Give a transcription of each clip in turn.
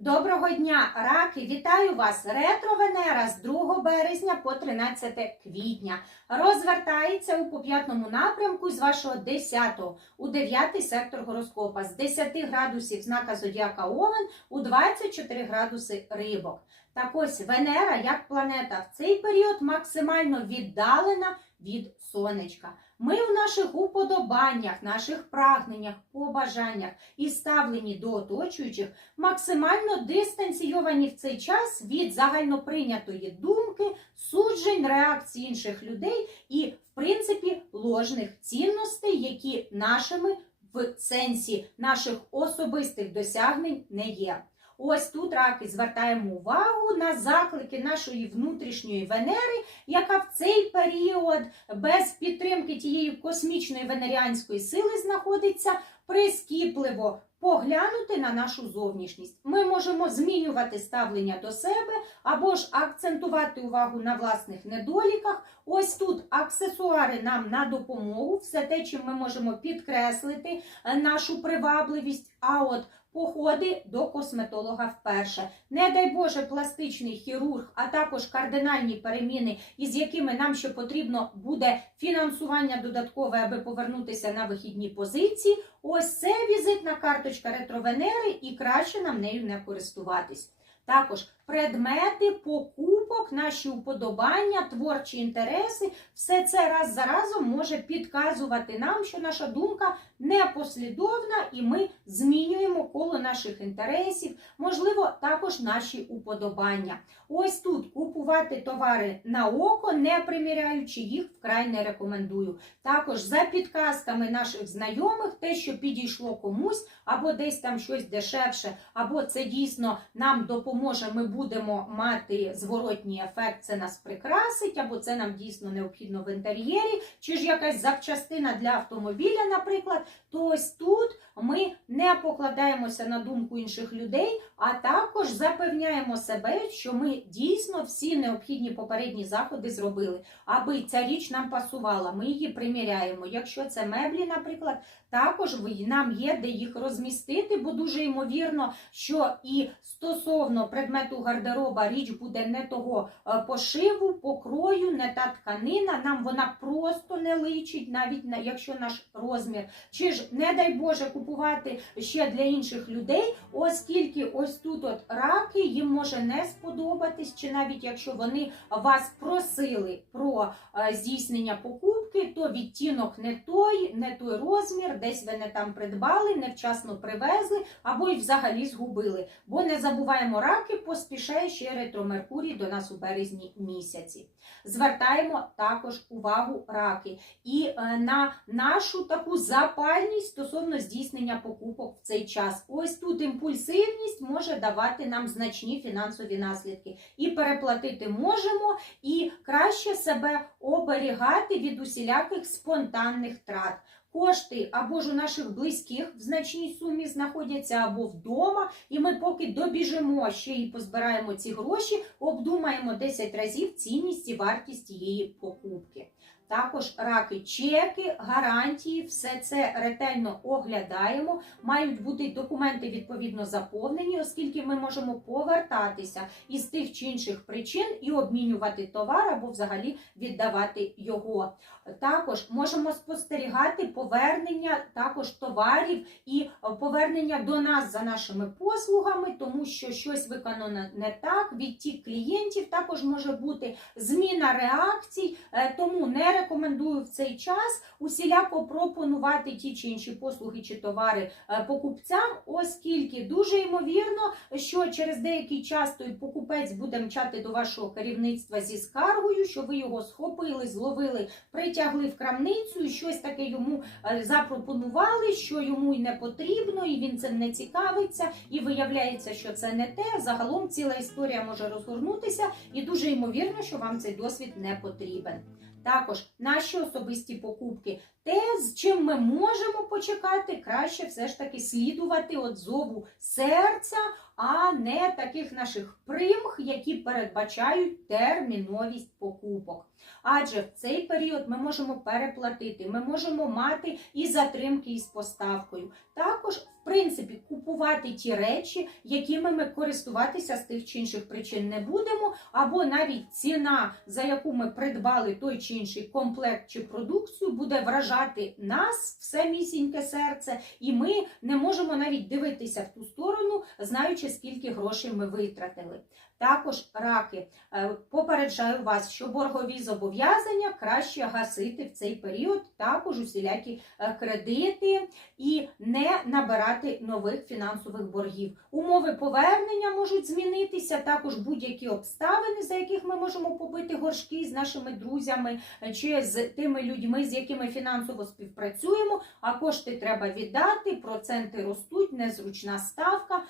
Доброго дня, раки! Вітаю вас! Ретро Венера з 2 березня по 13 квітня розвертається у поп'ятному напрямку з вашого 10 у 9 сектор гороскопа з 10 градусів знака Зодіака Овен у 24 градуси рибок. Так ось Венера, як планета, в цей період максимально віддалена від сонечка. Ми в наших уподобаннях, наших прагненнях, побажаннях і ставленні до оточуючих максимально дистанційовані в цей час від загальноприйнятої думки, суджень, реакцій інших людей і, в принципі, ложних цінностей, які нашими в сенсі наших особистих досягнень не є. Ось тут раки звертаємо увагу на заклики нашої внутрішньої Венери, яка в цей період без підтримки тієї космічної венеріанської сили знаходиться прискіпливо поглянути на нашу зовнішність. Ми можемо змінювати ставлення до себе або ж акцентувати увагу на власних недоліках. Ось тут аксесуари нам на допомогу, все те, чим ми можемо підкреслити нашу привабливість. А от Походи до косметолога вперше. Не дай Боже, пластичний хірург, а також кардинальні переміни, із якими нам ще потрібно буде фінансування додаткове, аби повернутися на вихідні позиції. Ось це візитна карточка ретровенери, і краще нам нею не користуватись. Також предмети, покупок, наші уподобання, творчі інтереси, все це раз за разом може підказувати нам, що наша думка непослідовна, і ми змінюємо коло наших інтересів, можливо, також наші уподобання. Ось тут купувати товари на око, не приміряючи їх, вкрай не рекомендую. Також за підказками наших знайомих, те, що підійшло комусь, або десь там щось дешевше, або це дійсно нам допоможе, ми будемо мати зворотній ефект, це нас прикрасить, або це нам дійсно необхідно в інтер'єрі, чи ж якась запчастина для автомобіля, наприклад, то ось тут ми не покладаємося на думку інших людей, а також запевняємо себе, що ми дійсно всі необхідні попередні заходи зробили, аби ця річ нам пасувала. Ми її приміряємо. Якщо це меблі, наприклад, також нам є де їх розмістити, бо дуже ймовірно, що і стосовно предмету гардероба річ буде не того е, пошиву, покрою, не та тканина. Нам вона просто не личить, навіть якщо наш розмір. Чи ж не дай Боже купувати ще для інших людей, оскільки ось тут от раки їм може не сподобатись, чи навіть якщо вони вас просили про е, здійснення покупки, то відтінок не той, не той розмір, десь ви не там придбали, невчасно привезли або й взагалі згубили. Бо не забуваємо, раки поспішає ще ретро Меркурій до нас у березні місяці. Звертаємо також увагу раки і е, на нашу таку запальність стосовно здійснення покупок в цей час. Ось тут імпульсивність може давати нам значні фінансові наслідки. І переплатити можемо, і краще себе оберігати від усіляких спонтанних трат. Кошти або ж у наших близьких в значній сумі знаходяться або вдома, і ми поки добіжимо ще і позбираємо ці гроші, обдумаємо 10 разів цінність і вартість її покупки. Також раки, чеки, гарантії, все це ретельно оглядаємо. Мають бути документи відповідно заповнені, оскільки ми можемо повертатися із тих чи інших причин і обмінювати товар або взагалі віддавати його. Також можемо спостерігати повернення також товарів і повернення до нас за нашими послугами, тому що щось виконано не так. Відтік клієнтів також може бути зміна реакцій, Е, тому не рекомендую в цей час усіляко пропонувати ті чи інші послуги чи товари е, покупцям, оскільки дуже ймовірно, що через деякий час той покупець буде мчати до вашого керівництва зі скаргою, що ви його схопили, зловили, притягли в крамницю, щось таке йому е, запропонували, що йому й не потрібно, і він цим не цікавиться, і виявляється, що це не те. Загалом ціла історія може розгорнутися, і дуже ймовірно, що вам цей досвід не потрібен. Також наші особисті покупки те, з чим ми можемо почекати, краще все ж таки слідувати от зову серця, а не таких наших примх, які передбачають терміновість покупок. Адже в цей період ми можемо переплатити, ми можемо мати і затримки із поставкою. Також, в принципі, купувати ті речі, якими ми користуватися з тих чи інших причин не будемо, або навіть ціна, за яку ми придбали той чи інший комплект чи продукцію, буде вражати нас в самісіньке серце, і ми не можемо навіть дивитися в ту сторону, знаючи, скільки грошей ми витратили. Також раки Е, попереджаю вас, що боргові зобов'язання краще гасити в цей період, також усілякі е, кредити і не набирати нових фінансових боргів. Умови повернення можуть змінитися, також будь-які обставини, за яких ми можемо побити горшки з нашими друзями е, чи з тими людьми, з якими фінансово співпрацюємо. А кошти треба віддати, проценти ростуть, незручна ставка,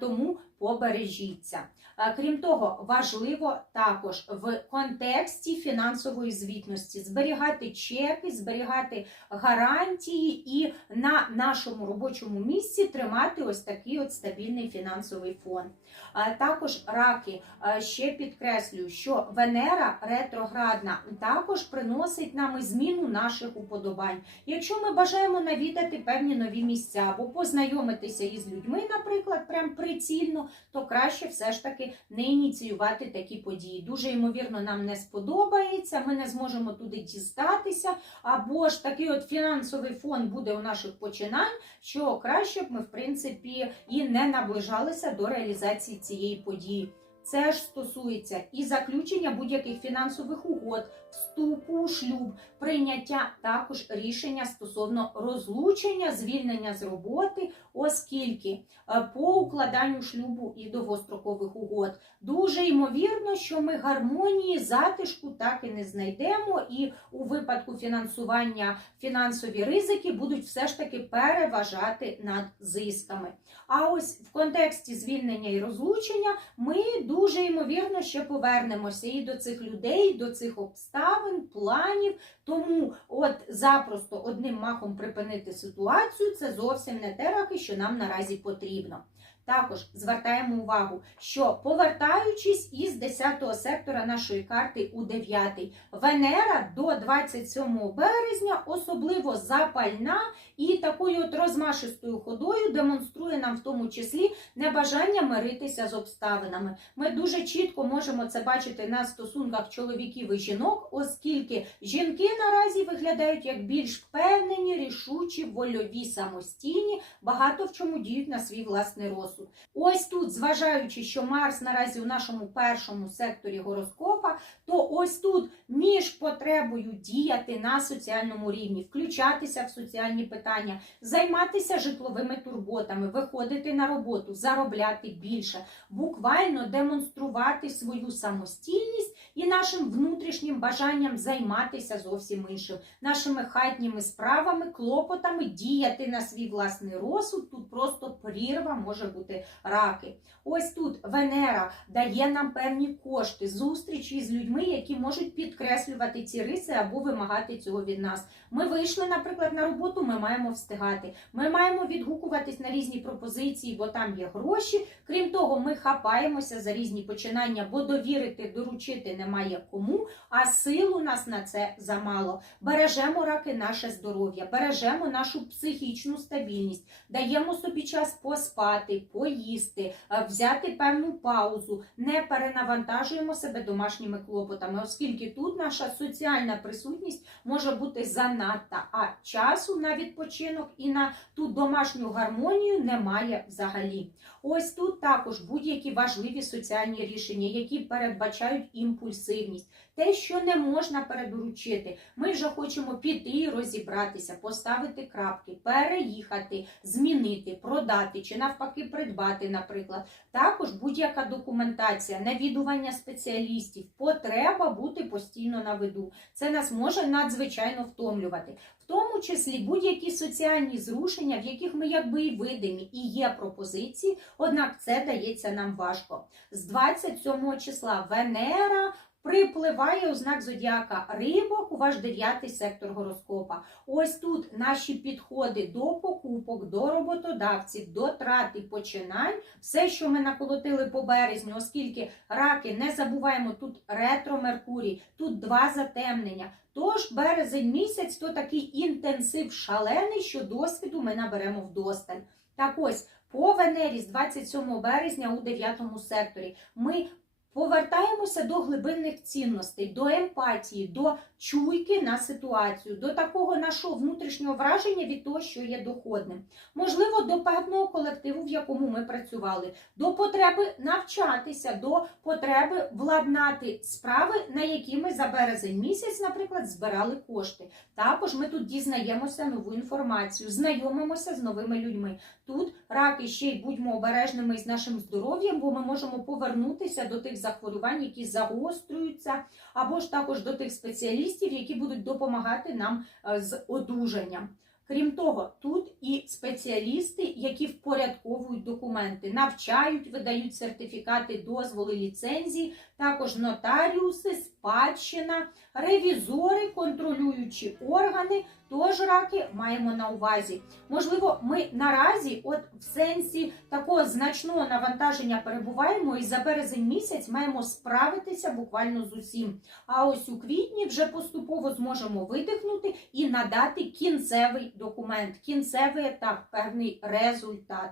тому побережіться. Е, Крім того, важливо також в контексті фінансової звітності зберігати чеки, зберігати гарантії і на нашому робочому місці тримати ось такий от стабільний фінансовий фон. Е, Також раки е, ще підкреслюю, що Венера ретроградна також приносить нам зміну наших уподобань. Якщо ми бажаємо навідати певні нові місця або познайомитися із людьми, наприклад, прям прицільно, то краще все ж таки не ініціювати такі події. Дуже ймовірно, нам не сподобається, ми не зможемо туди дістатися, або ж такий от фінансовий фон буде у наших починань, що краще б ми, в принципі, і не наближалися до реалізації цієї події. Це ж стосується і заключення будь-яких фінансових угод, вступу шлюб, прийняття також рішення стосовно розлучення, звільнення з роботи, оскільки е, по укладанню шлюбу і довгострокових угод дуже ймовірно, що ми гармонії, затишку так і не знайдемо, і у випадку фінансування фінансові ризики будуть все ж таки переважати над зисками. А ось в контексті звільнення і розлучення ми дуже ймовірно ще повернемося і до цих людей, і до цих обставин, планів. Тому, от запросто одним махом припинити ситуацію це зовсім не те раки, що нам наразі потрібно. Також звертаємо увагу, що повертаючись із 10-го сектора нашої карти у 9-й, Венера до 27 березня особливо запальна і такою от розмашистою ходою демонструє нам в тому числі небажання миритися з обставинами. Ми дуже чітко можемо це бачити на стосунках чоловіків і жінок, оскільки жінки наразі виглядають як більш впевнені, рішучі, вольові, самостійні, багато в чому діють на свій власний розсуд. Ось тут, зважаючи, що Марс наразі у нашому першому секторі гороскопа, то ось тут між потребою діяти на соціальному рівні, включатися в соціальні питання, займатися житловими турботами, виходити на роботу, заробляти більше, буквально демонструвати свою самостійність і нашим внутрішнім бажанням займатися зовсім іншим, нашими хатніми справами, клопотами, діяти на свій власний розсуд. Тут просто прірва може бути раки. Ось тут Венера дає нам певні кошти, зустрічі з людьми, які можуть підкреслювати ці риси або вимагати цього від нас. Ми вийшли, наприклад, на роботу, ми маємо встигати. Ми маємо відгукуватись на різні пропозиції, бо там є гроші. Крім того, ми хапаємося за різні починання, бо довірити, доручити немає кому, а сил у нас на це замало. Бережемо раки наше здоров'я, бережемо нашу психічну стабільність, даємо собі час поспати, поїсти, е, взяти певну паузу, не перенавантажуємо себе домашніми клопотами, оскільки тут наша соціальна присутність може бути занадта, а часу на відпочинок і на ту домашню гармонію немає взагалі. Ось тут також будь-які важливі соціальні рішення, які передбачають імпульсивність, те, що не можна передоручити. Ми вже хочемо піти і розібратися, поставити крапки, переїхати, змінити, продати чи навпаки придбати, наприклад. Також будь-яка документація, навідування спеціалістів, потреба бути постійно на виду. Це нас може надзвичайно втомлювати. В тому числі будь-які соціальні зрушення, в яких ми якби і видимі, і є пропозиції, однак це дається нам важко. З 27 числа Венера припливає у знак зодіака рибок у ваш дев'ятий сектор гороскопа. Ось тут наші підходи до покупок, до роботодавців, до трат і починань. Все, що ми наколотили по березню, оскільки раки, не забуваємо, тут ретро Меркурій, тут два затемнення. Тож березень місяць то такий інтенсив шалений, що досвіду ми наберемо вдосталь. Так ось по Венері з 27 березня у 9 секторі ми повертаємося до глибинних цінностей, до емпатії, до чуйки на ситуацію, до такого нашого внутрішнього враження від того, що є доходним. Можливо, до певного колективу, в якому ми працювали, до потреби навчатися, до потреби владнати справи, на які ми за березень місяць, наприклад, збирали кошти. Також ми тут дізнаємося нову інформацію, знайомимося з новими людьми. Тут раки ще й будьмо обережними з нашим здоров'ям, бо ми можемо повернутися до тих захворювань, які загострюються, або ж також до тих спеціалістів, які будуть допомагати нам е, з одужанням. Крім того, тут і спеціалісти, які впорядковують документи, навчають, видають сертифікати, дозволи, ліцензії, також нотаріуси, спадщина, ревізори, контролюючі органи. Тож раки маємо на увазі. Можливо, ми наразі, от в сенсі такого значного навантаження перебуваємо, і за березень місяць маємо справитися буквально з усім. А ось у квітні вже поступово зможемо видихнути і надати кінцевий документ, кінцевий етап, певний результат.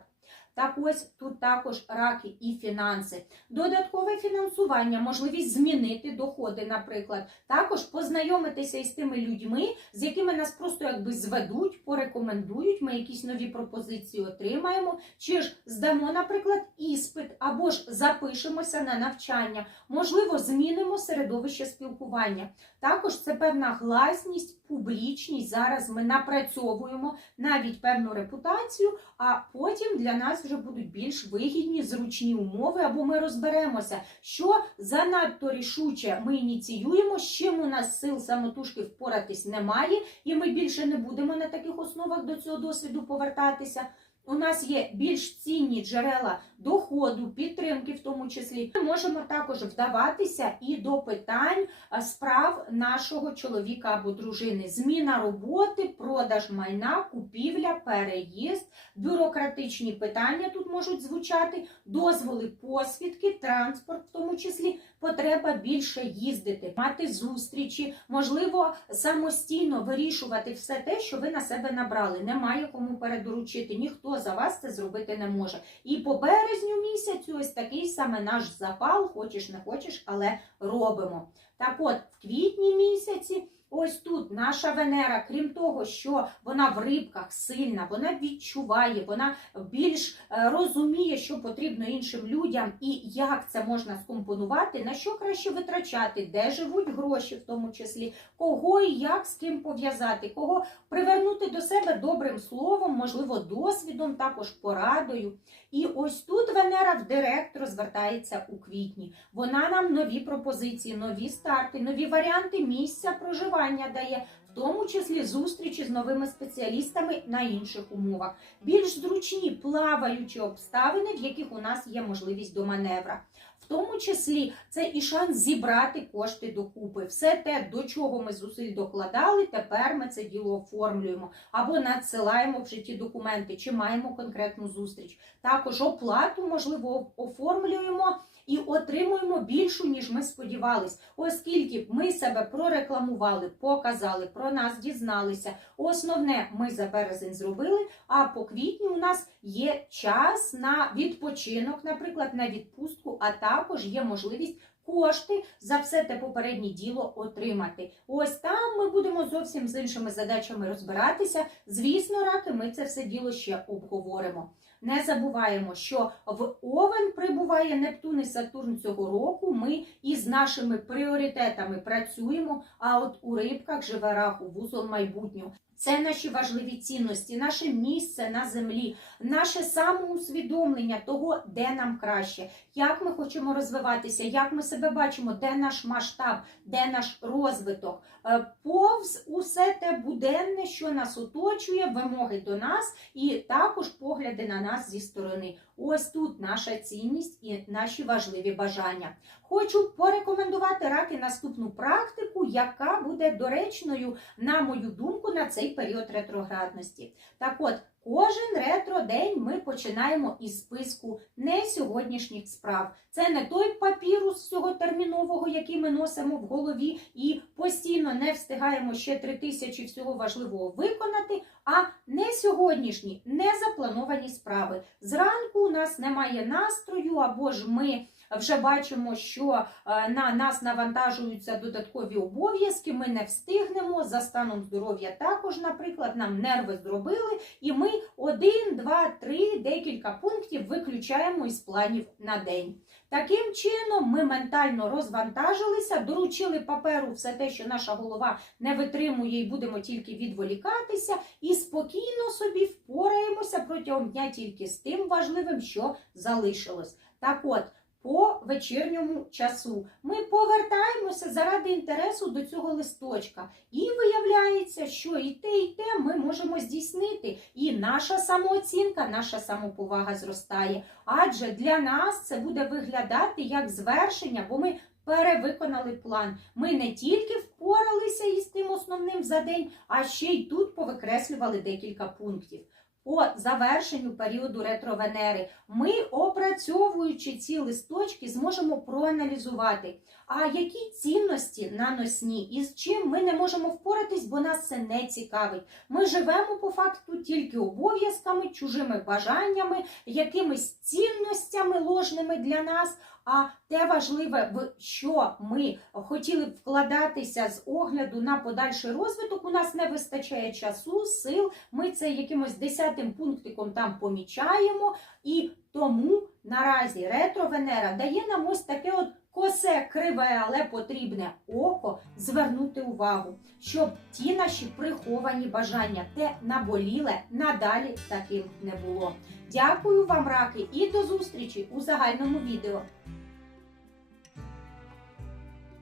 Так ось тут також раки і фінанси, додаткове фінансування, можливість змінити доходи, наприклад, також познайомитися із тими людьми, з якими нас просто якби зведуть, порекомендують. Ми якісь нові пропозиції отримаємо, чи ж здамо, наприклад, іспит, або ж запишемося на навчання, можливо, змінимо середовище спілкування. Також це певна гласність, публічність. Зараз ми напрацьовуємо навіть певну репутацію, а потім для нас вже будуть більш вигідні, зручні умови, або ми розберемося, що занадто рішуче ми ініціюємо, з чим у нас сил самотужки впоратись немає, і ми більше не будемо на таких основах до цього досвіду повертатися. У нас є більш цінні джерела доходу, підтримки, в тому числі. Ми можемо також вдаватися і до питань справ нашого чоловіка або дружини. Зміна роботи, продаж майна, купівля, переїзд, бюрократичні питання тут можуть звучати, дозволи, посвідки, транспорт, в тому числі потреба більше їздити, мати зустрічі, можливо, самостійно вирішувати все те, що ви на себе набрали. Немає кому передоручити, ніхто за вас це зробити не може. І по березню місяцю ось такий саме наш запал, хочеш не хочеш, але робимо. Так от, в квітні місяці. Ось тут наша Венера, крім того, що вона в рибках сильна, вона відчуває, вона більш е, розуміє, що потрібно іншим людям і як це можна скомпонувати, на що краще витрачати, де живуть гроші, в тому числі, кого і як з ким пов'язати, кого привернути до себе добрим словом, можливо, досвідом, також порадою. І ось тут Венера в директ розвертається у квітні. Вона нам нові пропозиції, нові старти, нові варіанти місця проживання дає, в тому числі зустрічі з новими спеціалістами на інших умовах, більш зручні плаваючі обставини, в яких у нас є можливість до маневра. В тому числі це і шанс зібрати кошти докупи. Все те, до чого ми зусиль докладали, тепер ми це діло оформлюємо або надсилаємо в ті документи, чи маємо конкретну зустріч. Також оплату, можливо, оформлюємо і отримуємо більшу, ніж ми сподівались, оскільки ми себе прорекламували, показали, про нас дізналися. Основне ми за березень зробили. А по квітні у нас є час на відпочинок, наприклад, на відпустку, а також є можливість. Кошти за все те попереднє діло отримати. Ось там ми будемо зовсім з іншими задачами розбиратися. Звісно, раки, ми це все діло ще обговоримо. Не забуваємо, що в Овен прибуває Нептун і Сатурн цього року. Ми із нашими пріоритетами працюємо. А от у рибках живе раху, вузол майбутнього. Це наші важливі цінності, наше місце на землі, наше самоусвідомлення того, де нам краще, як ми хочемо розвиватися, як ми себе бачимо, де наш масштаб, де наш розвиток, Е, повз усе те буденне, що нас оточує, вимоги до нас, і також погляди на нас зі сторони. Ось тут наша цінність і наші важливі бажання. Хочу порекомендувати раки наступну практику, яка буде доречною, на мою думку, на цей період ретроградності. Так от, кожен ретро-день ми починаємо із списку не сьогоднішніх справ. Це не той папірус всього термінового, який ми носимо в голові, і постійно не встигаємо ще три тисячі всього важливого виконати. А не сьогоднішні, не заплановані справи. Зранку у нас немає настрою, або ж ми вже бачимо, що е, на нас навантажуються додаткові обов'язки. Ми не встигнемо за станом здоров'я. Також, наприклад, нам нерви зробили, і ми один, два, три, декілька пунктів виключаємо із планів на день. Таким чином, ми ментально розвантажилися, доручили паперу все те, що наша голова не витримує, і будемо тільки відволікатися, і спокійно собі впораємося протягом дня тільки з тим важливим, що залишилось. Так от. По вечірньому часу ми повертаємося заради інтересу до цього листочка, і виявляється, що і те, і те ми можемо здійснити. І наша самооцінка, наша самоповага зростає. Адже для нас це буде виглядати як звершення, бо ми перевиконали план. Ми не тільки впоралися із тим основним за день, а ще й тут повикреслювали декілька пунктів. По завершенню періоду ретро-Венери ми, опрацьовуючи ці листочки, зможемо проаналізувати, а які цінності наносні і з чим ми не можемо впоратись, бо нас це не цікавить. Ми живемо по факту тільки обов'язками, чужими бажаннями, якимись цінностями ложними для нас. А те важливе, в що ми хотіли б вкладатися з огляду на подальший розвиток, у нас не вистачає часу, сил. Ми це якимось десятим пунктиком там помічаємо, і тому наразі ретро-Венера дає нам ось таке от косе, криве, але потрібне око звернути увагу, щоб ті наші приховані бажання, те наболіле, надалі таким не було. Дякую вам, раки, і до зустрічі у загальному відео.